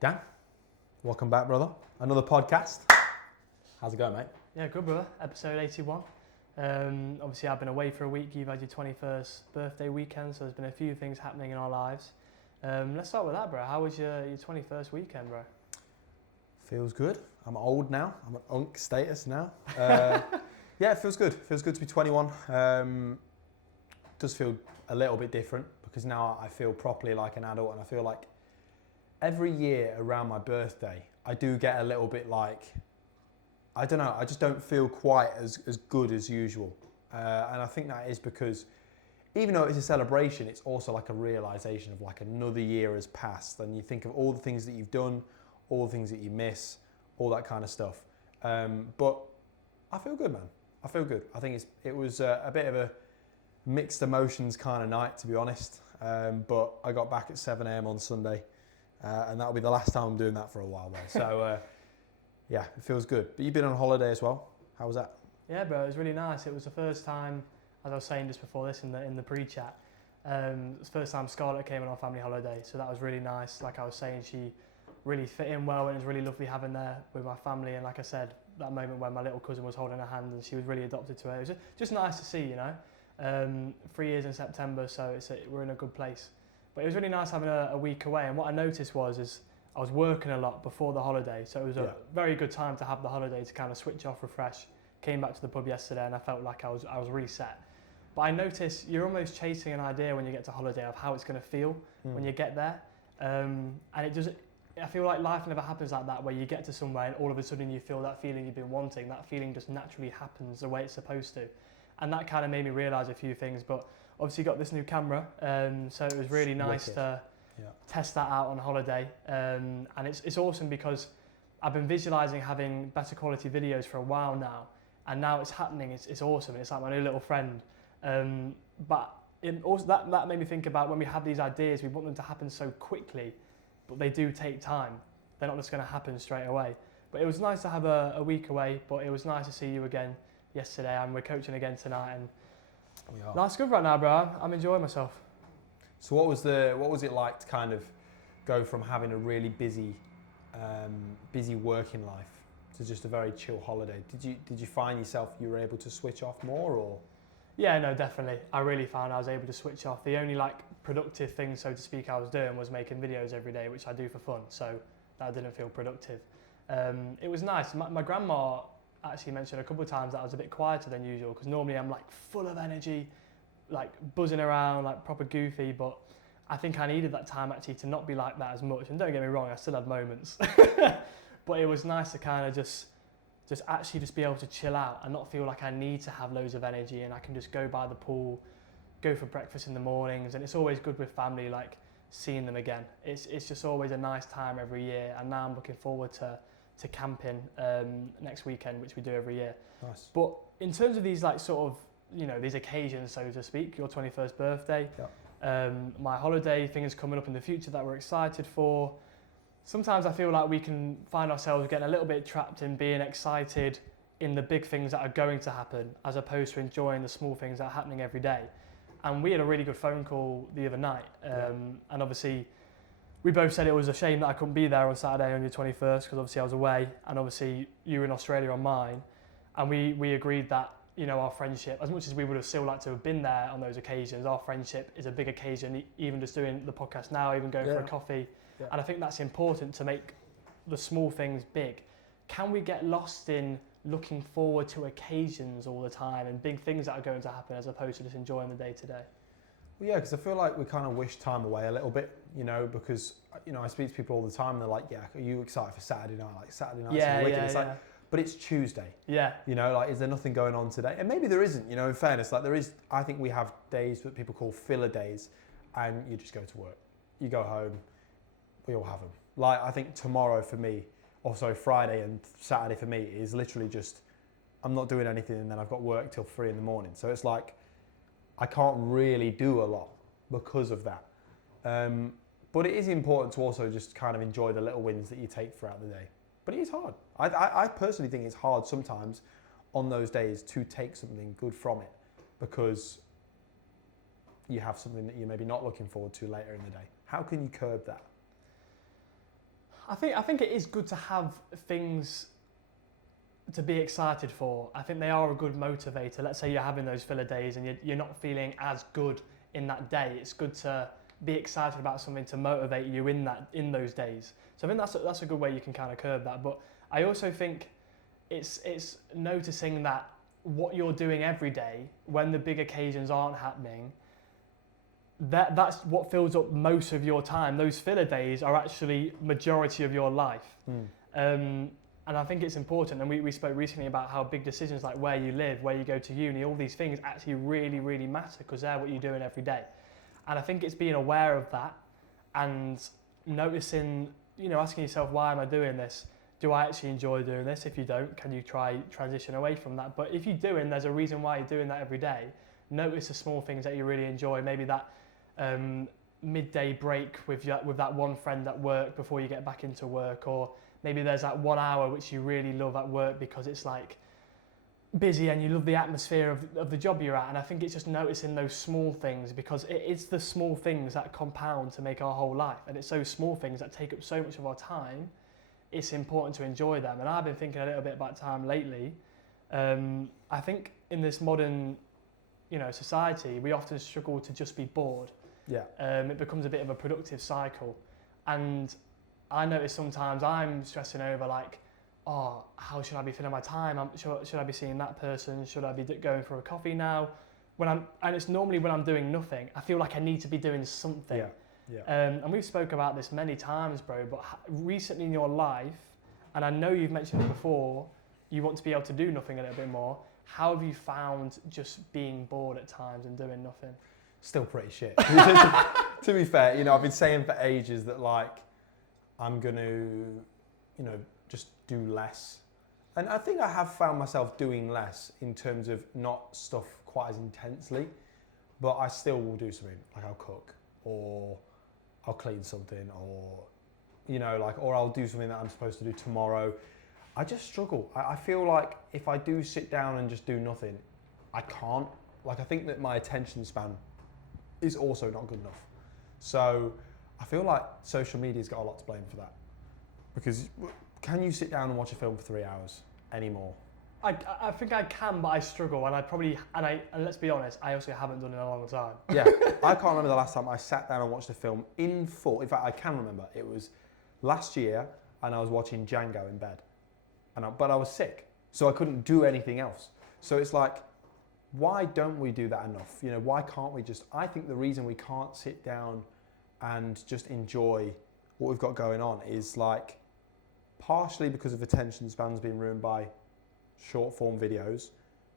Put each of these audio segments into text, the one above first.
Dan, welcome back, brother. Another podcast. How's it going, mate? Yeah, good, brother. Episode 81. Obviously, I've been away for a week. You've had your 21st birthday weekend, so there's been a few things happening in our lives. Let's start with that, bro. How was your 21st weekend, bro? Feels good. I'm old now. I'm at unk status now. Yeah, it feels good. Feels good to be 21. Does feel a little bit different because now I feel properly like an adult, and I feel like every year around my birthday, I do get a little bit like, I don't know, I just don't feel quite as good as usual. And I think that is because even though it's a celebration, it's also like a realization of like another year has passed, and you think of all the things that you've done, all the things that you miss, all that kind of stuff. But I feel good, man. I feel good. I think it was a bit of a mixed emotions kind of night, to be honest. But I got back at 7 a.m. on Sunday, and that'll be the last time I'm doing that for a while, though. So yeah, it feels good. But you've been on holiday as well. How was that? Yeah, bro, it was really nice. It was the first time, as I was saying just before this in the pre-chat, it was the first time Scarlett came on our family holiday, so that was really nice. Like I was saying, she really fit in well, and it was really lovely having her with my family. And like I said, that moment when my little cousin was holding her hand and she was really adopted to her, it was just nice to see, you know. 3 years in September, so we're in a good place. But it was really nice having a week away, and what I noticed is I was working a lot before the holiday, so it was a very good time to have the holiday to kind of switch off, refresh. Came back to the pub yesterday and I felt like I was reset. But I noticed you're almost chasing an idea when you get to holiday of how it's going to feel when you get there, and I feel like life never happens like that, where you get to somewhere and all of a sudden you feel that feeling you've been wanting. That feeling just naturally happens the way it's supposed to. And that kind of made me realise a few things. But obviously got this new camera, so it was really nice to test that out on holiday. And it's awesome because I've been visualising having better quality videos for a while now. And now it's happening. It's awesome. It's like my new little friend. But it also that made me think about when we have these ideas, we want them to happen so quickly, but they do take time. They're not just going to happen straight away. But it was nice to have a week away, but it was nice to see you again yesterday, and we're coaching again tonight, and that's good right now, bro. I'm enjoying myself. So what was it like to kind of go from having a really busy working life to just a very chill holiday? Did you find yourself you were able to switch off more, or? Yeah, no, definitely. I really found I was able to switch off. The only productive thing, so to speak, I was doing was making videos every day, which I do for fun. So that didn't feel productive. It was nice. My grandma actually mentioned a couple of times that I was a bit quieter than usual, because normally I'm full of energy, buzzing around, proper goofy, but I think I needed that time actually to not be like that as much. And don't get me wrong, I still had moments, but it was nice to kind of just be able to chill out and not feel like I need to have loads of energy, and I can just go by the pool, go for breakfast in the mornings, and it's always good with family, seeing them again. It's just always a nice time every year, and now I'm looking forward to camping next weekend, which we do every year. Nice. But in terms of these these occasions, so to speak, your 21st birthday, my holiday, things coming up in the future that we're excited for, sometimes I feel like we can find ourselves getting a little bit trapped in being excited in the big things that are going to happen, as opposed to enjoying the small things that are happening every day. And we had a really good phone call the other night, and obviously we both said it was a shame that I couldn't be there on Saturday on your 21st, because obviously I was away, and obviously you were in Australia on mine, and we agreed that, you know, our friendship, as much as we would have still liked to have been there on those occasions, our friendship is a big occasion, even just doing the podcast now, even going for a coffee. Yeah. And I think that's important, to make the small things big. Can we get lost in looking forward to occasions all the time and big things that are going to happen, as opposed to just enjoying the day to day? Well, yeah, because I feel like we kind of wish time away a little bit, you know, because, you know, I speak to people all the time and they're like, yeah, are you excited for Saturday night? Saturday night's wicked. But it's Tuesday. Yeah. You know, is there nothing going on today? And maybe there isn't, you know, in fairness, there is, I think we have days that people call filler days, and you just go to work. You go home. We all have them. I think tomorrow for me, also Friday and Saturday for me, is literally just, I'm not doing anything, and then I've got work till 3 a.m. So it's I can't really do a lot because of that. But it is important to also just kind of enjoy the little wins that you take throughout the day. But it is hard. I personally think it's hard sometimes on those days to take something good from it, because you have something that you're maybe not looking forward to later in the day. How can you curb that? I think it is good to have things to be excited for. I think they are a good motivator. Let's say you're having those filler days and you're not feeling as good in that day. It's good to be excited about something to motivate you in those days. So I think that's a good way you can kind of curb that. But I also think it's noticing that what you're doing every day when the big occasions aren't happening, that's what fills up most of your time. Those filler days are actually majority of your life. And I think it's important, and we spoke recently about how big decisions like where you live, where you go to uni, all these things actually really, really matter because they're what you're doing every day. And I think it's being aware of that and noticing, asking yourself, why am I doing this? Do I actually enjoy doing this? If you don't, can you try transition away from that? But if you do, and there's a reason why you're doing that every day, notice the small things that you really enjoy. Maybe that midday break with that one friend at work before you get back into work, or maybe there's that 1 hour which you really love at work because it's like busy and you love the atmosphere of the job you're at. And I think it's just noticing those small things, because it's the small things that compound to make our whole life. And it's those small things that take up so much of our time. It's important to enjoy them. And I've been thinking a little bit about time lately. I think in this modern, society, we often struggle to just be bored. Yeah. It becomes a bit of a productive cycle. And I notice sometimes I'm stressing over like, oh, how should I be filling my time? Should I be seeing that person? Should I be going for a coffee now? And it's normally when I'm doing nothing, I feel like I need to be doing something. Yeah. And we've spoke about this many times, bro, but recently in your life, and I know you've mentioned it before, you want to be able to do nothing a little bit more. How have you found just being bored at times and doing nothing? Still pretty shit. To be fair, I've been saying for ages that like, I'm going to, just do less. And I think I have found myself doing less in terms of not stuff quite as intensely, but I still will do something. Like I'll cook, or I'll clean something, or, or I'll do something that I'm supposed to do tomorrow. I just struggle. I feel like if I do sit down and just do nothing, I can't. Like I think that my attention span is also not good enough. So I feel like social media's got a lot to blame for that. Because can you sit down and watch a film for 3 hours anymore? I think I can, but I struggle, and let's be honest, I also haven't done it in a long time. Yeah, I can't remember the last time I sat down and watched a film in full. In fact, I can remember. It was last year, and I was watching Django in bed. But I was sick, so I couldn't do anything else. So it's like, why don't we do that enough? Why can't we just... I think the reason we can't sit down and just enjoy what we've got going on is like partially because of attention spans being ruined by short form videos,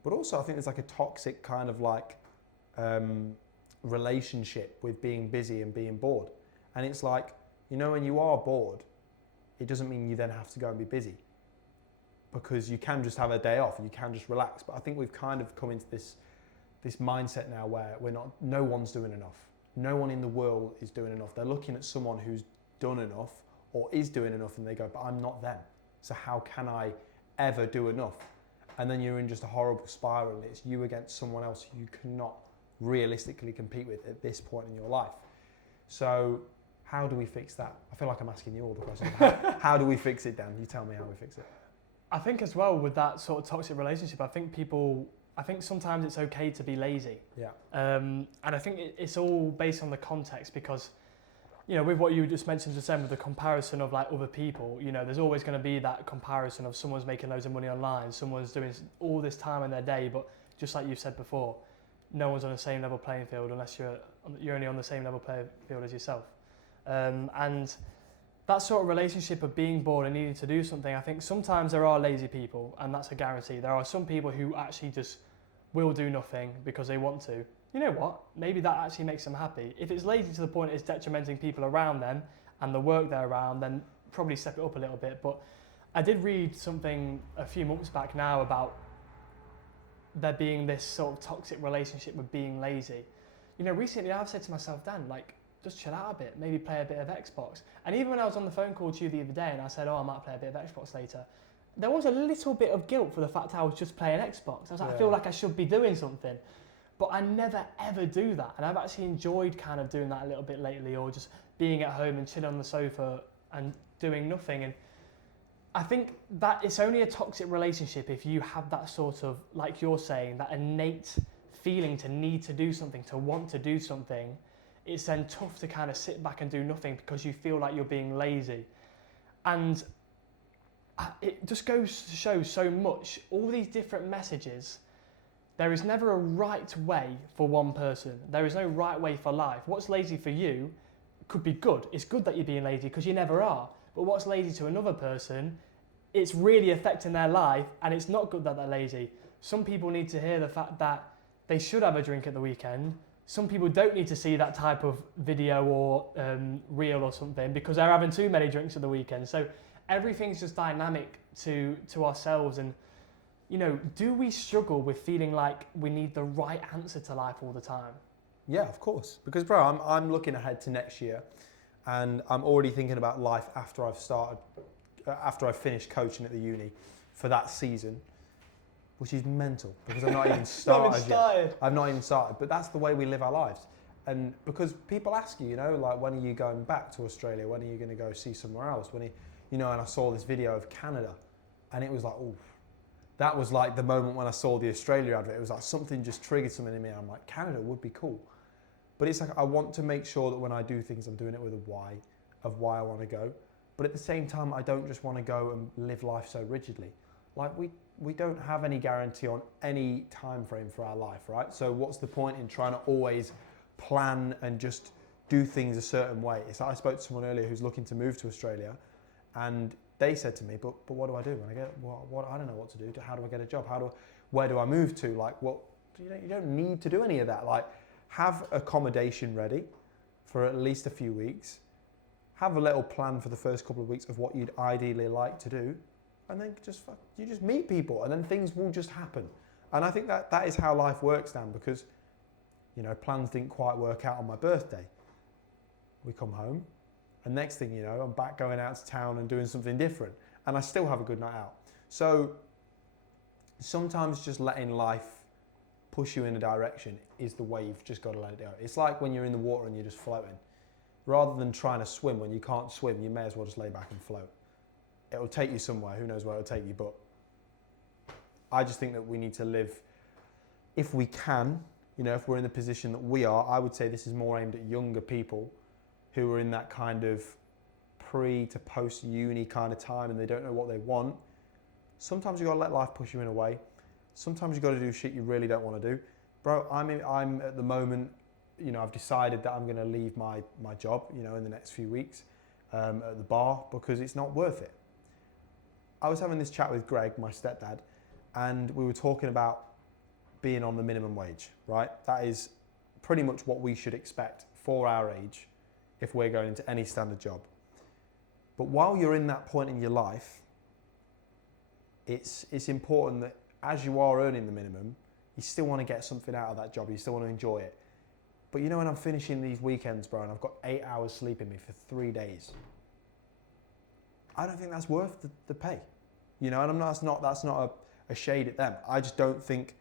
but also I think there's like a toxic kind of like relationship with being busy and being bored. And it's like, when you are bored, it doesn't mean you then have to go and be busy, because you can just have a day off and you can just relax. But I think we've kind of come into this mindset now where no one's doing enough. No one in the world is doing enough. They're looking at someone who's done enough or is doing enough, and they go, but I'm not them. So how can I ever do enough? And then you're in just a horrible spiral, and it's you against someone else who you cannot realistically compete with at this point in your life. So how do we fix that? I feel like I'm asking you all the questions. How do we fix it, Dan? You tell me how we fix it. I think as well with that sort of toxic relationship, I think sometimes it's okay to be lazy. Yeah. And I think it's all based on the context, because, with what you just mentioned just then with the comparison of like other people, there's always going to be that comparison of someone's making loads of money online, someone's doing all this time in their day, but just like you've said before, no one's on the same level playing field unless you're only on the same level playing field as yourself. And that sort of relationship of being bored and needing to do something, I think sometimes there are lazy people, and that's a guarantee. There are some people who actually just will do nothing because they want to. You know what? Maybe that actually makes them happy. If it's lazy to the point it's detrimenting people around them and the work they're around, then probably step it up a little bit. But I did read something a few months back now about there being this sort of toxic relationship with being lazy. Recently I've said to myself, Dan, like, just chill out a bit, maybe play a bit of Xbox. And even when I was on the phone call to you the other day and I said, I might play a bit of Xbox later, there was a little bit of guilt for the fact I was just playing Xbox. I was like, I feel like I should be doing something. But I never ever do that. And I've actually enjoyed kind of doing that a little bit lately, or just being at home and chilling on the sofa and doing nothing. And I think that it's only a toxic relationship if you have that sort of, like you're saying, that innate feeling to need to do something, to want to do something. It's then tough to kind of sit back and do nothing because you feel like you're being lazy. And it just goes to show so much, all these different messages. There is never a right way for one person. There is no right way for life. What's lazy for you could be good. It's good that you're being lazy because you never are. But what's lazy to another person, it's really affecting their life, and it's not good that they're lazy. Some people need to hear the fact that they should have a drink at the weekend. Some people don't need to see that type of video or reel or something because they're having too many drinks at the weekend. So everything's just dynamic to ourselves. And, you know, do we struggle with feeling like we need the right answer to life all the time? Yeah, of course. Because, bro, I'm looking ahead to next year, and I'm already thinking about life after I've finished coaching at the uni for that season, which is mental because I've not even started yet. I've not even started, but that's the way we live our lives. And because people ask you, you know, like, when are you going back to Australia? When are you going to go see somewhere else? You know, and I saw this video of Canada, and it was like, ooh, that was like the moment when I saw the Australia advert. It was like something just triggered something in me. I'm like, Canada would be cool. But it's like, I want to make sure that when I do things, I'm doing it with a why of why I want to go. But at the same time, I don't just want to go and live life so rigidly. Like, we don't have any guarantee on any time frame for our life, right? So what's the point in trying to always plan and just do things a certain way? It's like I spoke to someone earlier who's looking to move to Australia, and they said to me, but what do I do when I get, what I don't know what to do. How do I get a job? Where do I move to? Like, what, you don't need to do any of that. Like, have accommodation ready for at least a few weeks. Have a little plan for the first couple of weeks of what you'd ideally like to do, and then you just meet people, and then things will just happen. And I think that is how life works, Dan, because, you know, plans didn't quite work out on my birthday. We come home, and next thing you know, I'm back going out to town and doing something different, and I still have a good night out. So sometimes just letting life push you in a direction is the way you've just got to let it go. It's like when you're in the water and you're just floating. Rather than trying to swim when you can't swim, you may as well just lay back and float. It'll take you somewhere, who knows where it'll take you, but I just think that we need to live, if we can, you know, if we're in the position that we are. I would say this is more aimed at younger people who are in that kind of pre to post uni kind of time and they don't know what they want. Sometimes you got to let life push you in a way. Sometimes you got to do shit you really don't want to do. Bro, I'm at the moment, you know, I've decided that I'm going to leave my job, you know, in the next few weeks at the bar because it's not worth it. I was having this chat with Greg, my stepdad, and we were talking about being on the minimum wage, right? That is pretty much what we should expect for our age if we're going into any standard job. But while you're in that point in your life, it's important that as you are earning the minimum, you still want to get something out of that job. You still want to enjoy it. But you know, when I'm finishing these weekends, bro, and I've got 8 hours sleep in me for 3 days, I don't think that's worth the pay. You know, and that's not a shade at them. I just don't think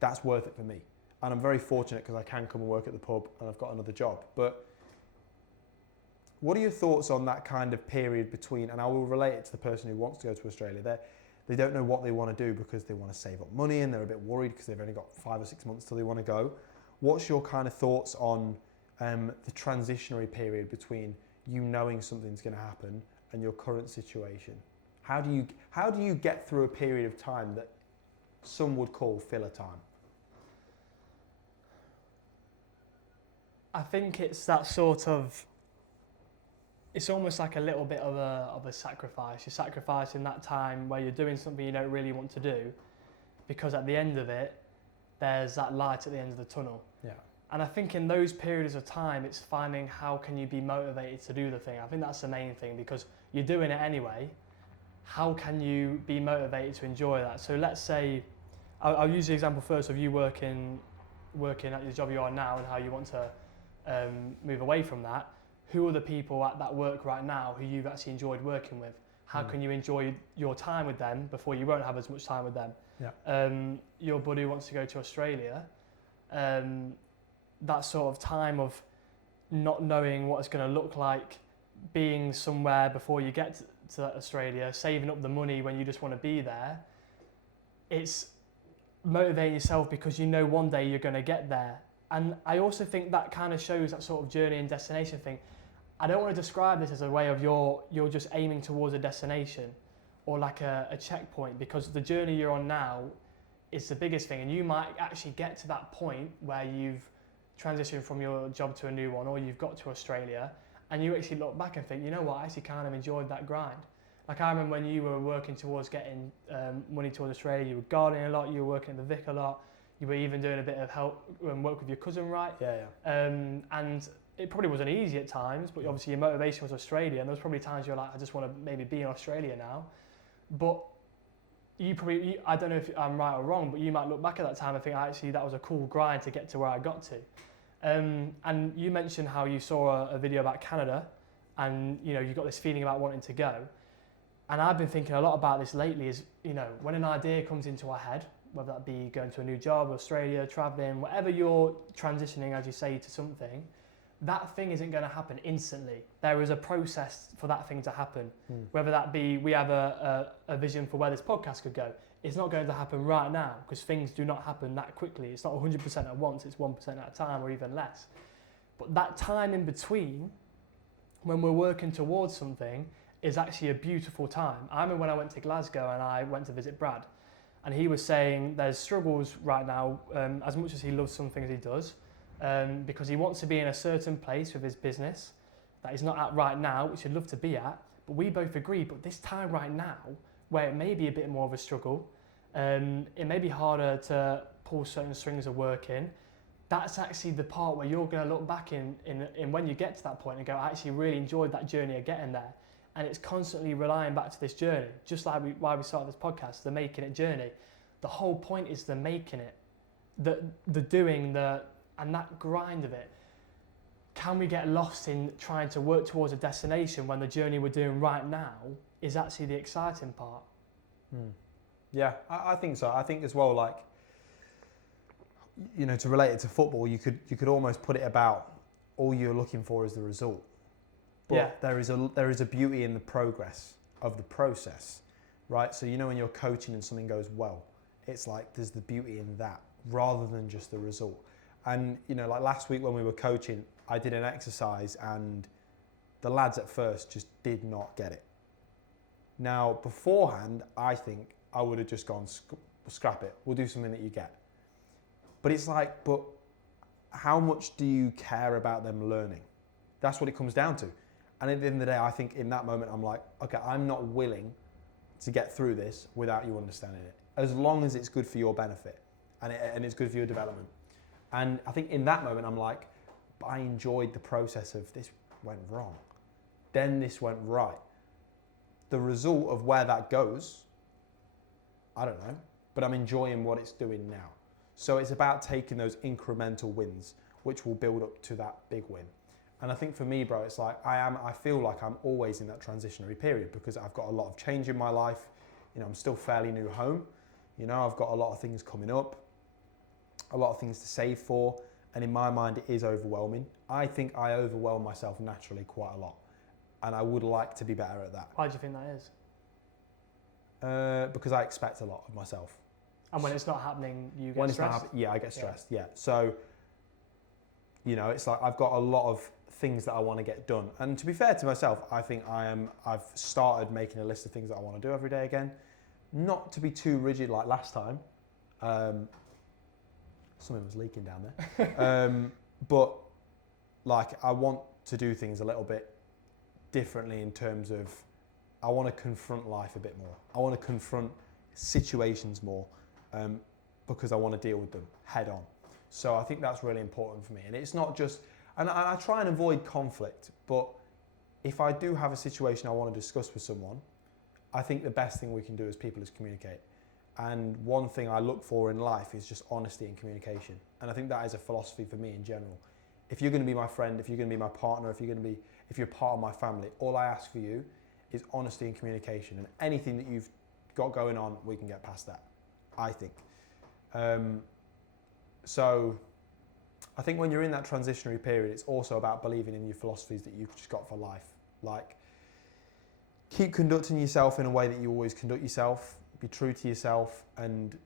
that's worth it for me. And I'm very fortunate because I can come and work at the pub and I've got another job. But what are your thoughts on that kind of period between, and I will relate it to the person who wants to go to Australia. They don't know what they want to do because they want to save up money and they're a bit worried because they've only got 5 or 6 months till they want to go. What's your kind of thoughts on the transitionary period between you knowing something's going to happen and your current situation? How do you get through a period of time that some would call filler time? I think it's that sort of, it's almost like a little bit of a sacrifice. You're sacrificing that time where you're doing something you don't really want to do, because at the end of it, there's that light at the end of the tunnel. Yeah. And I think in those periods of time, it's finding how can you be motivated to do the thing. I think that's the main thing, because you're doing it anyway. How can you be motivated to enjoy that? So let's say, I'll use the example first of you working at your job you are now and how you want to move away from that. Who are the people at that work right now who you've actually enjoyed working with? How can you enjoy your time with them before you won't have as much time with them? Yeah. Your buddy wants to go to Australia. That sort of time of not knowing what it's going to look like being somewhere before you get to Australia, saving up the money when you just want to be there. It's motivating yourself because you know one day you're going to get there. And I also think that kind of shows that sort of journey and destination thing. I don't want to describe this as a way of you're just aiming towards a destination or like a checkpoint, because the journey you're on now is the biggest thing, and you might actually get to that point where you've transitioned from your job to a new one, or you've got to Australia and you actually look back and think, you know what, I actually kind of enjoyed that grind. Like I remember when you were working towards getting money towards Australia, you were gardening a lot, you were working at the Vic a lot, you were even doing a bit of help and work with your cousin, right? Yeah. And it probably wasn't easy at times, but obviously your motivation was Australia, and there was probably times you're like, I just want to maybe be in Australia now. But I don't know if I'm right or wrong, but you might look back at that time and think, actually, that was a cool grind to get to where I got to. And you mentioned how you saw a video about Canada, and you got this feeling about wanting to go. And I've been thinking a lot about this lately. Is when an idea comes into our head, whether that be going to a new job, Australia, traveling, whatever you're transitioning, as you say, to something, that thing isn't going to happen instantly. There is a process for that thing to happen. Whether that be we have a vision for where this podcast could go. It's not going to happen right now because things do not happen that quickly. It's not 100% at once, it's 1% at a time or even less. But that time in between, when we're working towards something, is actually a beautiful time. I remember when I went to Glasgow and I went to visit Brad, and he was saying there's struggles right now, as much as he loves some things he does, because he wants to be in a certain place with his business that he's not at right now, which he'd love to be at. But we both agree, but this time right now, where it may be a bit more of a struggle, it may be harder to pull certain strings of work in, that's actually the part where you're going to look back in when you get to that point and go, I actually really enjoyed that journey of getting there. And it's constantly relying back to this journey, just like why we started this podcast, the making it journey. The whole point is the making it, the doing, and that grind of it. Can we get lost in trying to work towards a destination when the journey we're doing right now is actually the exciting part? Yeah, I think so. I think as well, like, to relate it to football, you could almost put it about all you're looking for is the result. But there is a beauty in the progress of the process, right? So when you're coaching and something goes well, it's like there's the beauty in that rather than just the result. And like last week when we were coaching, I did an exercise and the lads at first just did not get it. Now beforehand, I think I would have just gone, scrap it, we'll do something that you get. But it's like, but how much do you care about them learning? That's what it comes down to. And at the end of the day, I think in that moment, I'm like, okay, I'm not willing to get through this without you understanding it, as long as it's good for your benefit and it's good for your development. And I think in that moment, I'm like, but I enjoyed the process of this went wrong, then this went right. The result of where that goes, I don't know, but I'm enjoying what it's doing now. So it's about taking those incremental wins, which will build up to that big win. And I think for me, bro, it's like I feel like I'm always in that transitionary period because I've got a lot of change in my life. I'm still fairly new home. I've got a lot of things coming up, a lot of things to save for. And in my mind, it is overwhelming. I think I overwhelm myself naturally quite a lot. And I would like to be better at that. Why do you think that is? Because I expect a lot of myself. And when it's not happening, you get stressed? I get stressed, yeah. So, it's like I've got a lot of things that I want to get done. And to be fair to myself, I think I've started making a list of things that I want to do every day again. Not to be too rigid like last time. Something was leaking down there. But like I want to do things a little bit differently in terms of I want to confront life a bit more. I want to confront situations more because I want to deal with them head on. So I think that's really important for me. And it's not just, and I try and avoid conflict, but if I do have a situation I want to discuss with someone, I think the best thing we can do as people is communicate. And one thing I look for in life is just honesty and communication. And I think that is a philosophy for me in general. If you're going to be my friend, if you're going to be my partner, if you're part of my family, all I ask for you is honesty and communication. And anything that you've got going on, we can get past that, I think. So I think when you're in that transitionary period, it's also about believing in your philosophies that you've just got for life Like, keep conducting yourself in a way that you always conduct yourself. Be true to yourself and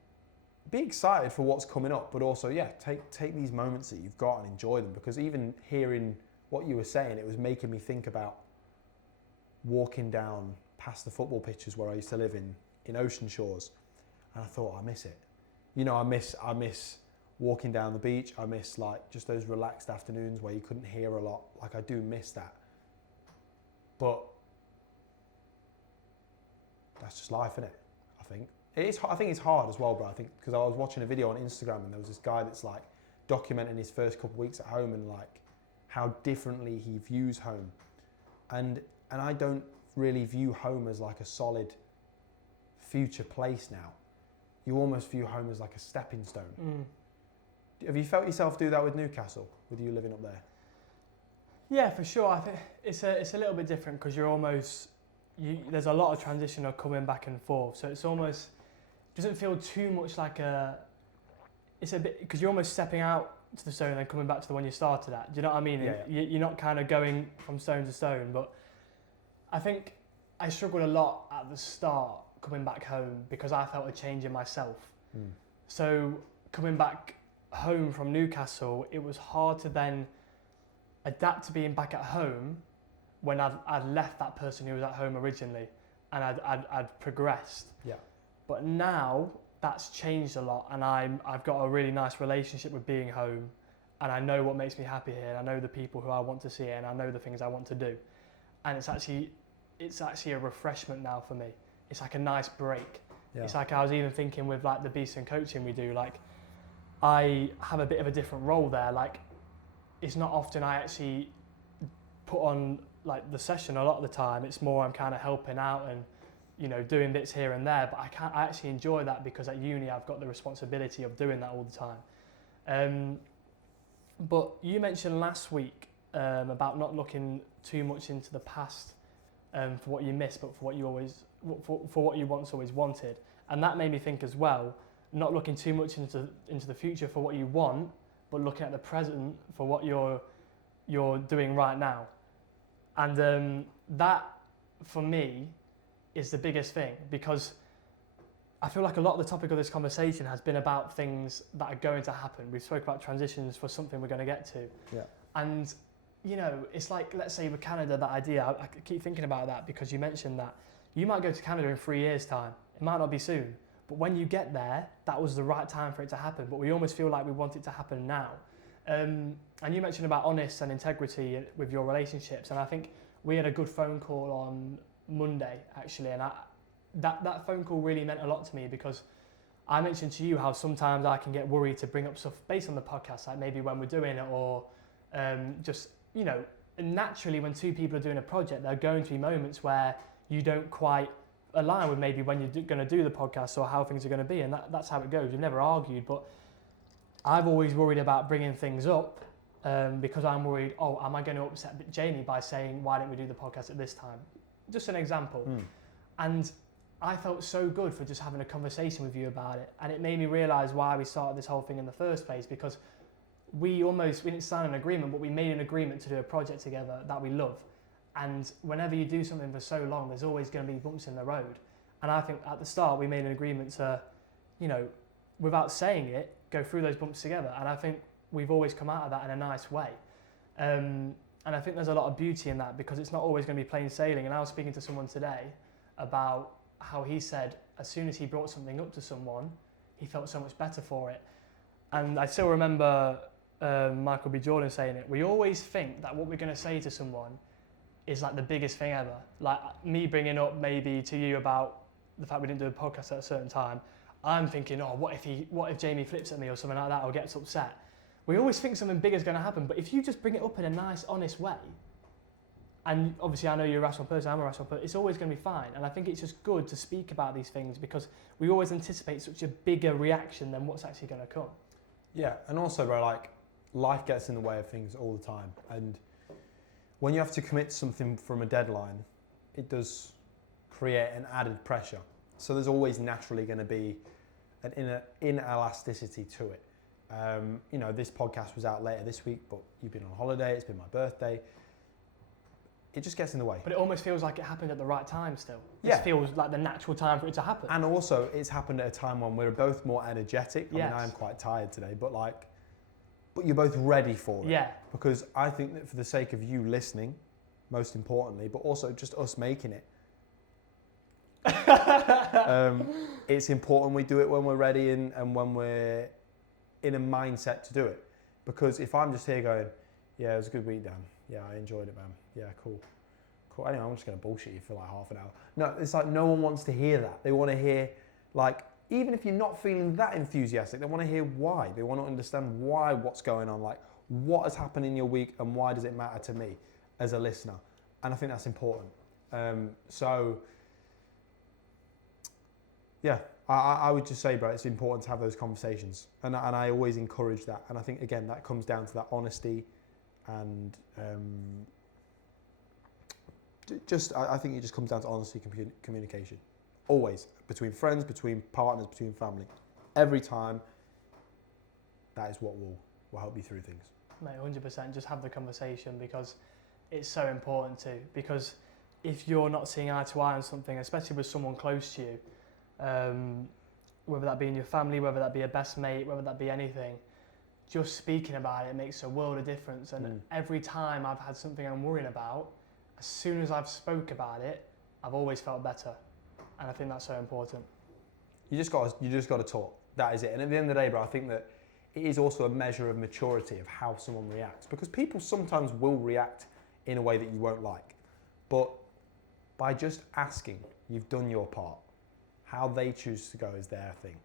be excited for what's coming up. But also, take these moments that you've got and enjoy them. Because even hearing what you were saying, it was making me think about walking down past the football pitches where I used to live in Ocean Shores, and I thought, I miss it. You know, I miss walking down the beach. I miss like just those relaxed afternoons where you couldn't hear a lot. Like, I do miss that. But that's just life, isn't it? I think it is. I think it's hard as well, bro. I think because I was watching a video on Instagram and there was this guy that's like documenting his first couple of weeks at home and like how differently he views home, and I don't really view home as like a solid future place now. You almost view home as like a stepping stone. Have you felt yourself do that with Newcastle, with you living up there? Yeah, for sure. I think it's a little bit different because you're almost, there's a lot of transition of coming back and forth. So it's almost, doesn't feel too much like it's a bit, because you're almost stepping out to the stone and then coming back to the one you started at. Do you know what I mean? Yeah. You're not kind of going from stone to stone, but I think I struggled a lot at the start coming back home because I felt a change in myself. So coming back home from Newcastle, it was hard to then adapt to being back at home when I'd left that person who was at home originally and I'd progressed. Yeah. But now that's changed a lot, and I've got a really nice relationship with being home, and I know what makes me happy here, and I know the people who I want to see, and I know the things I want to do, and it's actually a refreshment now for me. It's like a nice break. Yeah. It's like I was even thinking with like the Beeston coaching we do, like I have a bit of a different role there. Like, it's not often I actually put on like the session a lot of the time. It's more I'm kind of helping out and, you know, doing bits here and there, but I actually enjoy that because at uni I've got the responsibility of doing that all the time. But you mentioned last week about not looking too much into the past for what you miss, but for what you for what you once always wanted, and that made me think as well, not looking too much into the future for what you want, but looking at the present for what you're doing right now, and that for me is the biggest thing, because I feel like a lot of the topic of this conversation has been about things that are going to happen. We've spoke about transitions for something we're going to get to. Yeah. And, you know, it's like, let's say with Canada, that idea, I keep thinking about that because you mentioned that you might go to Canada in 3 years' time. It might not be soon. But when you get there, that was the right time for it to happen. But we almost feel like we want it to happen now. And you mentioned about honesty and integrity with your relationships. And I think we had a good phone call on Monday, actually, and that phone call really meant a lot to me because I mentioned to you how sometimes I can get worried to bring up stuff based on the podcast, like maybe when we're doing it, or just, you know, naturally when two people are doing a project, there are going to be moments where you don't quite align with maybe when you're going to do the podcast or how things are going to be, and that's how it goes. We've never argued, but I've always worried about bringing things up because I'm worried, am I going to upset Jamie by saying, why don't we do the podcast at this time? Just an example. And I felt so good for just having a conversation with you about it, and it made me realise why we started this whole thing in the first place, because we didn't sign an agreement, but we made an agreement to do a project together that we love. And whenever you do something for so long, there's always going to be bumps in the road. And I think at the start we made an agreement to, you know, without saying it, go through those bumps together. And I think we've always come out of that in a nice way. And I think there's a lot of beauty in that, because it's not always going to be plain sailing. And I was speaking to someone today about how he said as soon as he brought something up to someone, he felt so much better for it. And I still remember Michael B. Jordan saying it. We always think that what we're going to say to someone is like the biggest thing ever. Like me bringing up maybe to you about the fact we didn't do a podcast at a certain time, I'm thinking, what if Jamie flips at me or something like that, or gets upset? We always think something big is going to happen, but if you just bring it up in a nice, honest way, and obviously I know you're a rational person, I'm a rational person, it's always going to be fine. And I think it's just good to speak about these things because we always anticipate such a bigger reaction than what's actually going to come. Yeah, and also, bro, like, life gets in the way of things all the time. And when you have to commit to something from a deadline, it does create an added pressure. So there's always naturally going to be an inelasticity to it. You know, this podcast was out later this week, but you've been on holiday, it's been my birthday. it just gets in the way. But it almost feels like it happened at the right time still. It feels like the natural time for it to happen. And also, it's happened at a time when we're both more energetic. I mean, I am quite tired today, but you're both ready for it. Yeah. Because I think that for the sake of you listening, most importantly, but also just us making it, it's important we do it when we're ready and when we're in a mindset to do it. Because if I'm just here going, yeah, it was a good week, Dan. Yeah, I enjoyed it, man. Yeah, cool. Anyway, I'm just going to bullshit you for like half an hour. No, it's like no one wants to hear that. They want to hear, like, even if you're not feeling that enthusiastic, they want to hear why. They want to understand why, what's going on, like what has happened in your week and why does it matter to me as a listener. And I think that's important. Yeah, I would just say, bro, it's important to have those conversations. And I always encourage that. And I think, again, that comes down to that honesty and I think it just comes down to honesty, communication. Always. Between friends, between partners, between family. Every time, that is what will help you through things. Mate, 100%. Just have the conversation because it's so important to. Because if you're not seeing eye to eye on something, especially with someone close to you, whether that be in your family, whether that be a best mate, whether that be anything, just speaking about it makes a world of difference. And every time I've had something I'm worrying about, as soon as I've spoke about it, I've always felt better. And I think that's so important. You just got to talk. That is it. And at the end of the day, bro, I think that it is also a measure of maturity of how someone reacts. Because people sometimes will react in a way that you won't like. But by just asking, you've done your part. How they choose to go is their thing.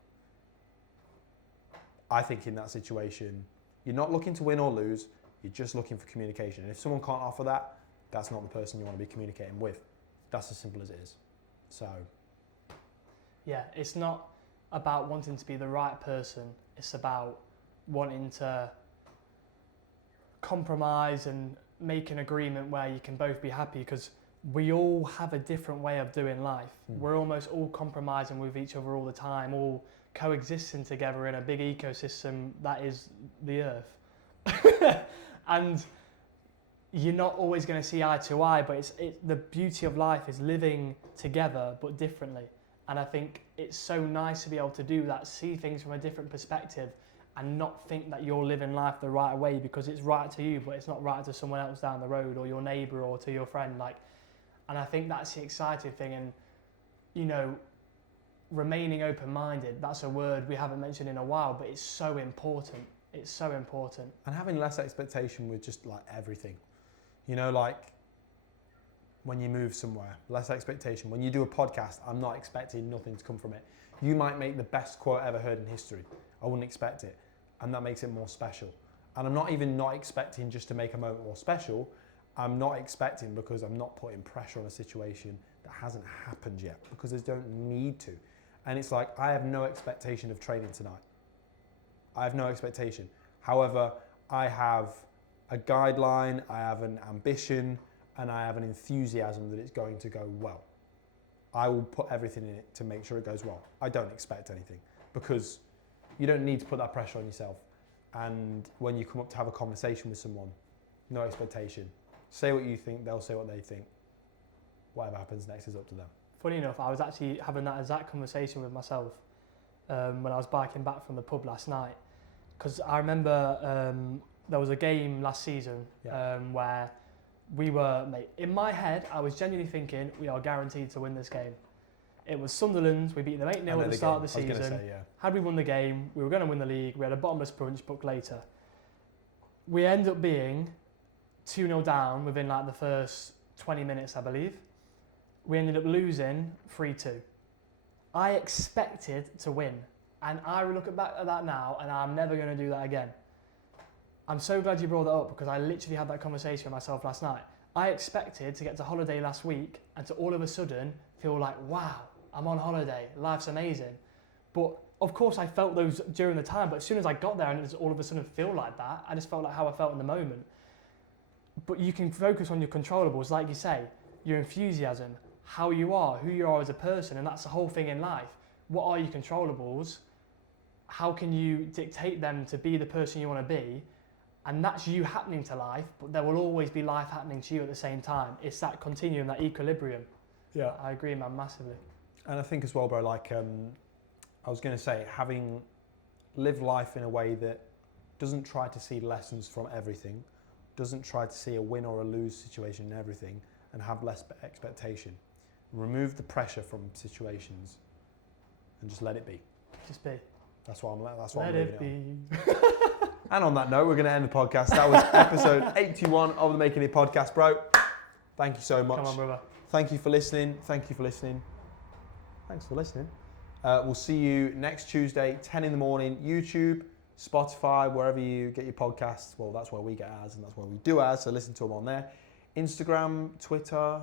I think in that situation, you're not looking to win or lose, you're just looking for communication. And if someone can't offer that, that's not the person you want to be communicating with. That's as simple as it is. So. Yeah, it's not about wanting to be the right person. It's about wanting to compromise and make an agreement where you can both be happy, because we all have a different way of doing life. We're almost all compromising with each other all the time, all coexisting together in a big ecosystem that is the earth. And you're not always going to see eye to eye, but the beauty of life is living together but differently. And I think it's so nice to be able to do that, see things from a different perspective and not think that you're living life the right way because it's right to you, but it's not right to someone else down the road or your neighbour or to your friend. And I think that's the exciting thing. And, you know, remaining open-minded, that's a word we haven't mentioned in a while, but it's so important. It's so important. And having less expectation with just like everything. You know, like when you move somewhere, less expectation. When you do a podcast, I'm not expecting nothing to come from it. You might make the best quote ever heard in history. I wouldn't expect it. And that makes it more special. And I'm not even not expecting just to make a moment more special. I'm not expecting because I'm not putting pressure on a situation that hasn't happened yet, because they don't need to. And it's like, I have no expectation of training tonight. I have no expectation. However, I have a guideline, I have an ambition, and I have an enthusiasm that it's going to go well. I will put everything in it to make sure it goes well. I don't expect anything, because you don't need to put that pressure on yourself. And when you come up to have a conversation with someone, no expectation. Say what you think, they'll say what they think. Whatever happens next is up to them. Funny enough, I was actually having that exact conversation with myself when I was biking back from the pub last night. Because I remember there was a game last season where we were, mate, in my head, I was genuinely thinking we are guaranteed to win this game. It was Sunderland, we beat them 8-0 at the start of the season. Had we won the game, we were going to win the league. We had a bottomless punch booked later. We end up being 2-0 down within like the first 20 minutes, I believe. We ended up losing 3-2. I expected to win. And I look back at that now and I'm never going to do that again. I'm so glad you brought that up, because I literally had that conversation with myself last night. I expected to get to holiday last week and to all of a sudden feel like, wow, I'm on holiday, life's amazing. But of course I felt those during the time, but as soon as I got there and it just all of a sudden feel like that, I just felt like how I felt in the moment. But you can focus on your controllables, like you say, your enthusiasm, how you are, who you are as a person, and that's the whole thing in life. What are your controllables? How can you dictate them to be the person you want to be? And that's you happening to life, but there will always be life happening to you at the same time. It's that continuum, that equilibrium. Yeah. I agree, man, massively. And I think as well, bro, like, I was going to say, live life in a way that doesn't try to see lessons from everything, doesn't try to see a win or a lose situation in everything, and have less expectation. Remove the pressure from situations and just let it be. Just be. That's what I'm leaving it be. And on that note, we're going to end the podcast. That was episode 81 of the Making It podcast, bro. Thank you so much. Come on, brother. Thank you for listening. Thanks for listening. We'll see you next Tuesday, 10 in the morning, YouTube, Spotify, wherever you get your podcasts. Well, that's where we get ours and that's where we do ours, so listen to them on there. Instagram, Twitter,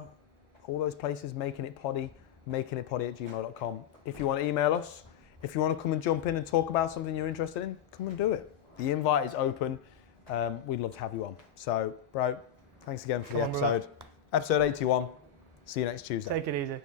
all those places, makingitpoddy@gmail.com. If you want to email us, if you want to come and jump in and talk about something you're interested in, come and do it. The invite is open. We'd love to have you on. So, bro, thanks again for the episode. Episode 81. See you next Tuesday. Take it easy.